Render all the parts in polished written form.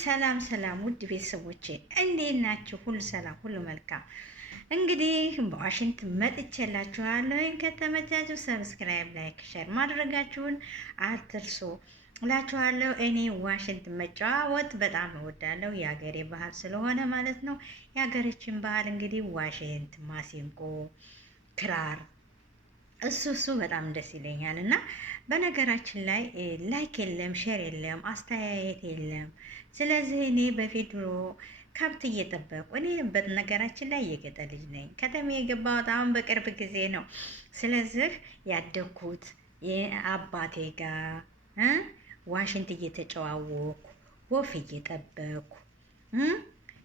ሰላም ሰላም ውድ ቤተሰቦቼ እንዴት ናችሁ? ሁሉ ሰላም፣ ሁሉ መልካም። እንግዲህ በዋሽንት መጥቼላችኋለሁ። ከተመቻችሁ ሰብስክራይብ፣ ላይክ፣ ሼር ማድረጋችሁን አትርሱ እላችኋለሁ። እኔ ዋሽንት መጫወት በጣም እወዳለሁ፣ የሀገሬ ባህል ስለሆነ ማለት ነው። የሀገራችን ባህል እንግዲህ ዋሽንት፣ ማሲንቆ፣ ክራር እሱ በጣም ደስ ይለኛል። እና በነገራችን ላይ ላይክ የለም፣ ሼር የለም፣ አስተያየት የለም። ስለዚህ እኔ በፊት ድሮ ከብት እየጠበቁ እኔ በነገራችን ላይ የገጠር ልጅ ነኝ። ከተማ የገባሁት አሁን በቅርብ ጊዜ ነው። ስለዚህ ያደግኩት የአባቴ ጋር ዋሽንት እየተጨዋወኩ ወፍ እየጠበኩ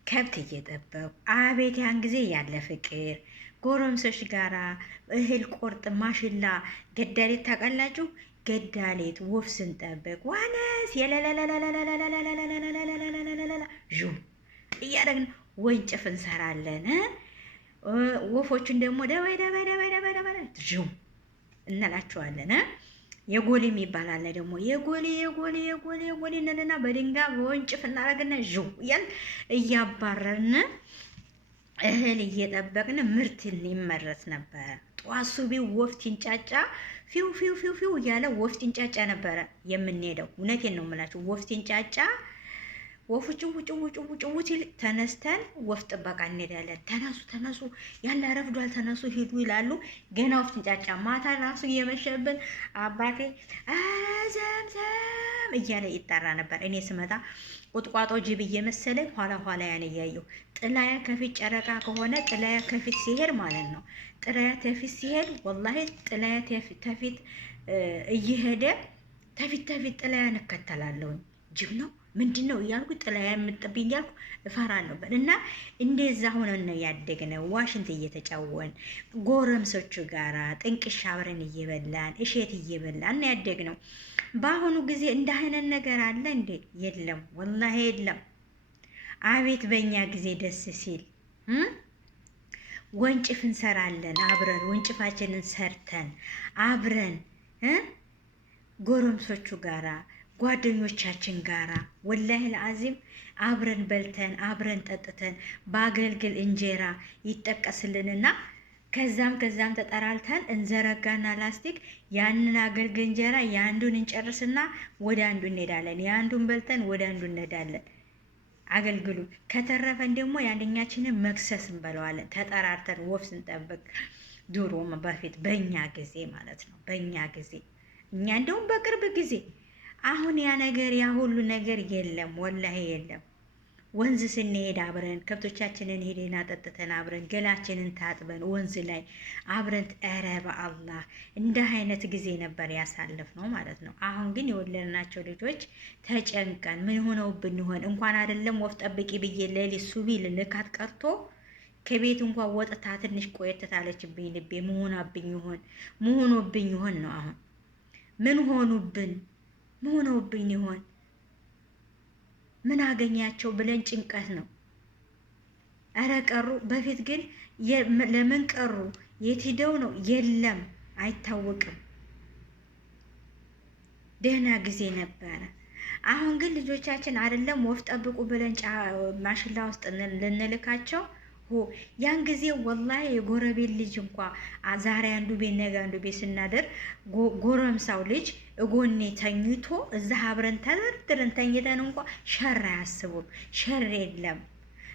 ከብት እየጠበኩ አቤት ያን ጊዜ ያለ ፍቅር ጎረምሶች ጋራ እህል ቆርጥ ማሽላ ገዳሌት ታውቃላችሁ? ገዳሌት ወፍ ስንጠብቅ ዋነስ ዡ እያደረግን ወንጭፍ እንሰራለን። ወፎቹን ደግሞ ደበይ ደበይ ደበይ ደበይ ደበይ ዡ እንላቸዋለን። የጎሌ የሚባል አለ ደግሞ የጎሌ የጎሌ የጎሌ የጎሌ እንልና በድንጋይ በወንጭፍ እናደርግና ዡ እያልን እያባረርን እህል እየጠበቅን ምርት ይመረት ነበረ። ጧት ሱቢ ወፍ ሲንጫጫ ፊው ፊው ፊው ፊው እያለ ወፍ ሲንጫጫ ነበረ የምንሄደው። እውነቴን ነው የምላችሁ። ወፍ ሲንጫጫ ወፉ ጭው ጭው ጭው ጭው ሲል ተነስተን ወፍ ጥበቃ እንሄዳለን። ተነሱ ተነሱ ያለ ረፍዷል፣ ተነሱ ሂዱ ይላሉ። ገና ወፍ ሲንጫጫ ማታ ራሱ እየመሸብን አባቴ ዘምዘም እያለ ይጠራ ነበር። እኔ ስመጣ ቁጥቋጦ ጅብ እየመሰለኝ ኋላ ኋላ ያን እያየሁ ጥላያ ከፊት ጨረቃ ከሆነ ጥላያ ከፊት ሲሄድ ማለት ነው። ጥላያ ከፊት ሲሄድ ወላሂ ጥላያ ከፊት እየሄደ ተፊት ጥላያ እንከተላለሁኝ። ጅብ ነው ምንድን ነው እያልኩ ጥላያ የምጥብኝ እያልኩ እፈራለሁ። እና እንደዛ ሆነን ነው ያደግነው። ዋሽንት እየተጫወን ጎረምሶቹ ጋራ ጥንቅሽ አብረን እየበላን እሸት እየበላን ነው ያደግነው። በአሁኑ ጊዜ እንደ አይነት ነገር አለ እንዴ? የለም፣ ወላሂ የለም። አቤት በእኛ ጊዜ ደስ ሲል ወንጭፍ እንሰራለን አብረን ወንጭፋችንን ሰርተን አብረን ጎረምሶቹ ጋራ ጓደኞቻችን ጋራ ወላሂ ለአዚም አብረን በልተን አብረን ጠጥተን በአገልግል እንጀራ ይጠቀስልንና ከዛም ተጠራልተን እንዘረጋና ላስቲክ ያንን አገልግል እንጀራ የአንዱን እንጨርስና ወደ አንዱ እንሄዳለን። የአንዱን በልተን ወደ አንዱ እንሄዳለን። አገልግሉ ከተረፈን ደግሞ የአንደኛችንን መክሰስ እንበለዋለን። ተጠራርተን ወፍ ስንጠብቅ ድሮ በፊት በእኛ ጊዜ ማለት ነው። በእኛ ጊዜ እኛ እንደውም በቅርብ ጊዜ አሁን ያ ነገር ያ ሁሉ ነገር የለም፣ ወላሂ የለም። ወንዝ ስንሄድ አብረን ከብቶቻችንን ሄደን አጠጥተን አብረን ገላችንን ታጥበን ወንዝ ላይ አብረን ኧረ በአላህ እንደ አይነት ጊዜ ነበር ያሳለፍነው ማለት ነው። አሁን ግን የወለድናቸው ልጆች ተጨንቀን ምን ሆነው ብንሆን እንኳን አይደለም ወፍ ጠብቂ ብዬ ሌሊት ሱቢ ልልካት ቀርቶ ከቤት እንኳን ወጥታ ትንሽ ቆየት ታለችብኝ ልቤ መሆናብኝ ይሆን ነው። አሁን ምን ሆኖብኝ ይሆን ምን አገኛቸው ብለን ጭንቀት ነው። እረ ቀሩ። በፊት ግን ለምን ቀሩ? የት ሄደው ነው? የለም አይታወቅም። ደህና ጊዜ ነበረ። አሁን ግን ልጆቻችን አይደለም ወፍ ጠብቁ ብለን ማሽላ ውስጥ ልንልካቸው ያን ጊዜ ወላሂ የጎረቤት ልጅ እንኳ ዛሬ አንዱ ቤት ነገ አንዱ ቤት ስናደር ጎረምሳው ልጅ እጎኔ ተኝቶ እዛ አብረን ተደርድረን ተኝተን እንኳ ሸር አያስቡም። ሸር የለም።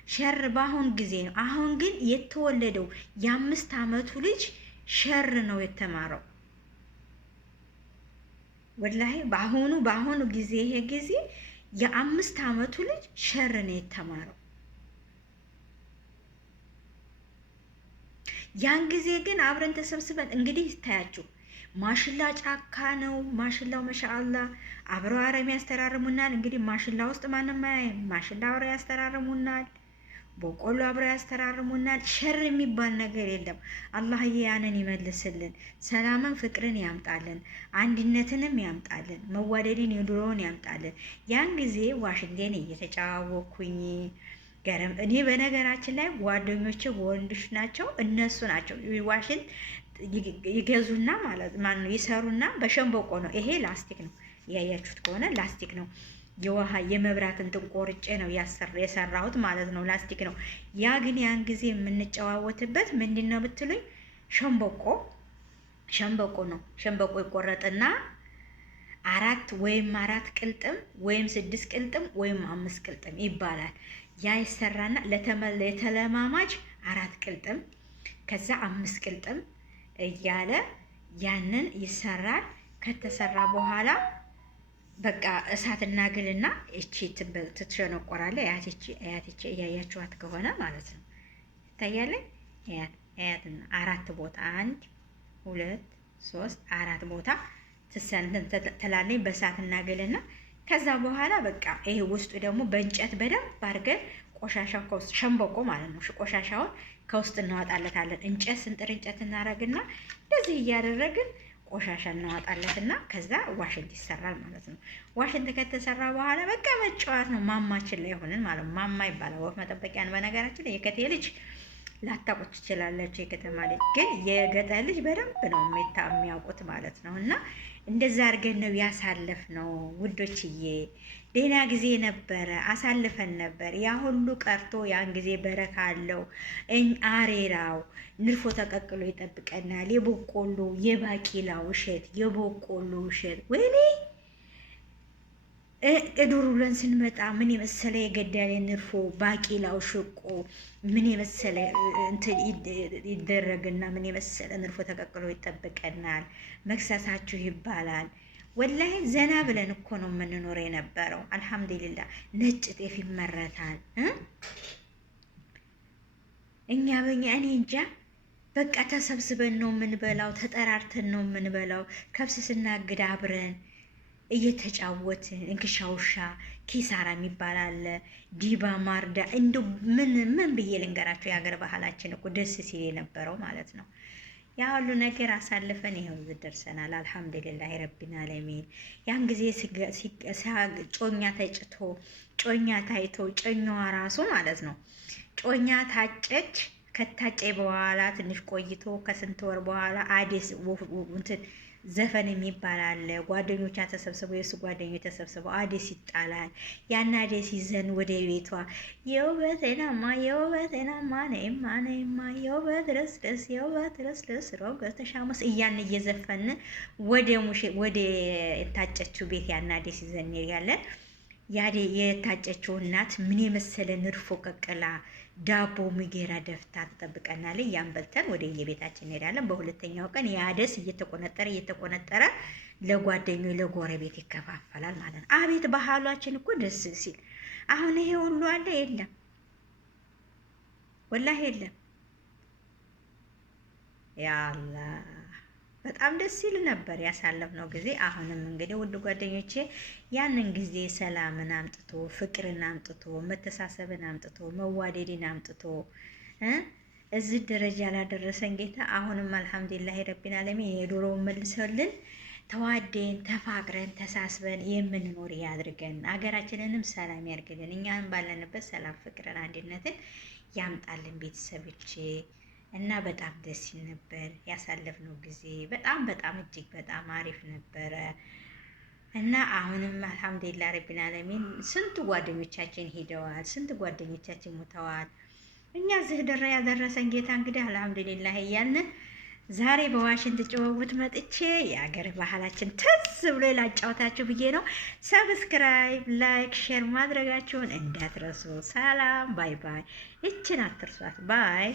ሸር በአሁን ጊዜ ነው። አሁን ግን የተወለደው የ5 ዓመቱ ልጅ ሸር ነው የተማረው። ወላሂ በአሁኑ ጊዜ ይሄ ጊዜ የ5 ዓመቱ ልጅ ሸር ነው የተማረው። ያን ጊዜ ግን አብረን ተሰብስበን እንግዲህ ይታያችሁ ማሽላ ጫካ ነው። ማሽላው ማሻአላ አብረው አረም ያስተራርሙናል። እንግዲህ ማሽላ ውስጥ ማንም አያይም። ማሽላ አብረው ያስተራርሙናል። በቆሎ አብረው ያስተራርሙናል። ሸር የሚባል ነገር የለም። አላህዬ ያንን ይመልስልን። ሰላምን ፍቅርን ያምጣልን። አንድነትንም ያምጣልን። መዋደድን የድሮውን ያምጣልን። ያን ጊዜ ዋሽንቴን እየተጫወኩኝ ገረም እኔ በነገራችን ላይ ጓደኞቼ ወንዶች ናቸው። እነሱ ናቸው ዋሽንት ይገዙና ማለት ማን ነው ይሰሩና በሸንበቆ ነው። ይሄ ላስቲክ ነው፣ ያያችሁት ከሆነ ላስቲክ ነው። የውሃ የመብራት እንትን ቆርጬ ነው የሰራሁት ማለት ነው። ላስቲክ ነው ያ። ግን ያን ጊዜ የምንጨዋወትበት ምንድን ነው ብትሉኝ ሸምበቆ ነው። ሸምበቆ ይቆረጥና አራት ቅልጥም ወይም 6 ቅልጥም ወይም 5 ቅልጥም ይባላል። ያ ይሰራና ለተለማማጅ 4 ቅልጥም ከዛ 5 ቅልጥም እያለ ያንን ይሰራል። ከተሰራ በኋላ በቃ እሳት እናግልና እቺ ትሸነቆራለ። አያትቺ እያያችኋት ከሆነ ማለት ነው ይታያል። አያትና 4 ቦታ 1 2 3 4 ቦታ ትላለኝ በእሳት እናግልና ከዛ በኋላ በቃ ይሄ ውስጡ ደግሞ በእንጨት በደንብ አድርገን ቆሻሻው ከውስጥ ሸምበቆ ማለት ነው ቆሻሻውን ከውስጥ እናወጣለታለን። እንጨት ስንጥር እንጨት እናረግና እንደዚህ እያደረግን ቆሻሻ እናወጣለትና ከዛ ዋሽንት ይሰራል ማለት ነው። ዋሽንት ከተሰራ በኋላ በቃ መጫወት ነው። ማማችን ላይ ሆነን ማለት ነው። ማማ ይባላል ወፍ መጠበቂያን። በነገራችን ላይ የከቴ ልጅ ላታውቁት ትችላለች። የከተማ ልጅ ግን የገጠር ልጅ በደንብ ነው የሚያውቁት ማለት ነው። እና እንደዛ አድርገን ነው ያሳለፍነው ውዶችዬ። ሌላ ጊዜ ነበረ አሳልፈን ነበር። ያ ሁሉ ቀርቶ ያን ጊዜ በረካ አለው። አሬራው ንርፎ ተቀቅሎ ይጠብቀናል። የበቆሎ የባቂላ ውሸት የበቆሎ ውሸት ወይኔ እዱር ብለን ስንመጣ ምን የመሰለ የገዳሌ ንርፎ ባቂላው ሽቆ ምን የመሰለ እንትን ይደረግና ምን የመሰለ ንርፎ ተቀቅሎ ይጠብቀናል። መክሰሳችሁ ይባላል። ወላሂ ዘና ብለን እኮ ነው የምንኖር የነበረው። አልሐምዱሊላህ ነጭ ጤፍ ይመረታል። እኔ እንጃ በቃ ተሰብስበን ነው የምንበላው፣ ተጠራርተን ነው የምንበላው። ከብስ ስናግድ አብረን እየተጫወትን እንክሻውሻ ኪሳራ የሚባል አለ፣ ዲባ ማርዳ። እንደው ምን ብዬ ልንገራቸው? የሀገር ባህላችን እኮ ደስ ሲል የነበረው ማለት ነው። ያ ሁሉ ነገር አሳልፈን ይኸው ደርሰናል። አልሐምዱሊላህ ረቢል ዓለሚን። ያን ጊዜ ጮኛ ተጭቶ ጮኛ ታይቶ ጮኛዋ ራሱ ማለት ነው ጮኛ ታጨች። ከታጨ በኋላ ትንሽ ቆይቶ ከስንት ወር በኋላ አዴስ እንትን ዘፈን የሚባል አለ። ጓደኞቿ ተሰብስበው የእሱ ጓደኞች ተሰብስበው አዴስ ይጣላል። ያን አዴስ ይዘን ወደ ቤቷ የውበቴናማ ነይማ የውበት ረስረስ የውበት ረስረስ ሮገር ተሻመስ እያን እየዘፈን ወደ የታጨችው ቤት ያን አዴስ ይዘን ያለን የታጨችው እናት ምን የመሰለ ንድፎ ቀቅላ ዳቦ ሚጌራ ደፍታ ትጠብቀናለች። ያን በልተን ወደ የቤታችን እንሄዳለን። በሁለተኛው ቀን የአደስ እየተቆነጠረ ለጓደኞች ለጎረቤት ይከፋፈላል ማለት ነው። አቤት ባህሏችን እኮ ደስ ሲል። አሁን ይሄ ሁሉ አለ? የለም፣ ወላሂ የለም። ያላ በጣም ደስ ሲል ነበር ያሳለፍነው ጊዜ። አሁንም እንግዲህ ውድ ጓደኞቼ ያንን ጊዜ ሰላምን አምጥቶ ፍቅርን አምጥቶ መተሳሰብን አምጥቶ መዋደድን አምጥቶ እዚህ ደረጃ ላደረሰን ጌታ አሁንም አልሐምዱሊላህ ረቢል ዓለሚን የዶሮውን መልሰልን ተዋደን ተፋቅረን ተሳስበን የምንኖር ያድርገን። አገራችንንም ሰላም ያርግልን። እኛም ባለንበት ሰላም፣ ፍቅርን፣ አንድነትን ያምጣልን ቤተሰቦቼ። እና በጣም ደስ ይል ነበር ያሳለፍነው ጊዜ። በጣም እጅግ በጣም አሪፍ ነበረ። እና አሁንም አልሐምዱሊላህ ረቢል ዓለሚን ስንት ጓደኞቻችን ሄደዋል፣ ስንት ጓደኞቻችን ሞተዋል። እኛ እዚህ ያደረሰን ጌታ እንግዲህ አልሐምዱሊላህ እያልን ዛሬ በዋሽንት ጨዋውት መጥቼ የአገር ባህላችን ትዝ ብሎ ላጫውታችሁ ብዬ ነው። ሰብስክራይብ፣ ላይክ፣ ሼር ማድረጋችሁን እንዳትረሱ። ሰላም፣ ባይ ባይ። እችን አትርሷት። ባይ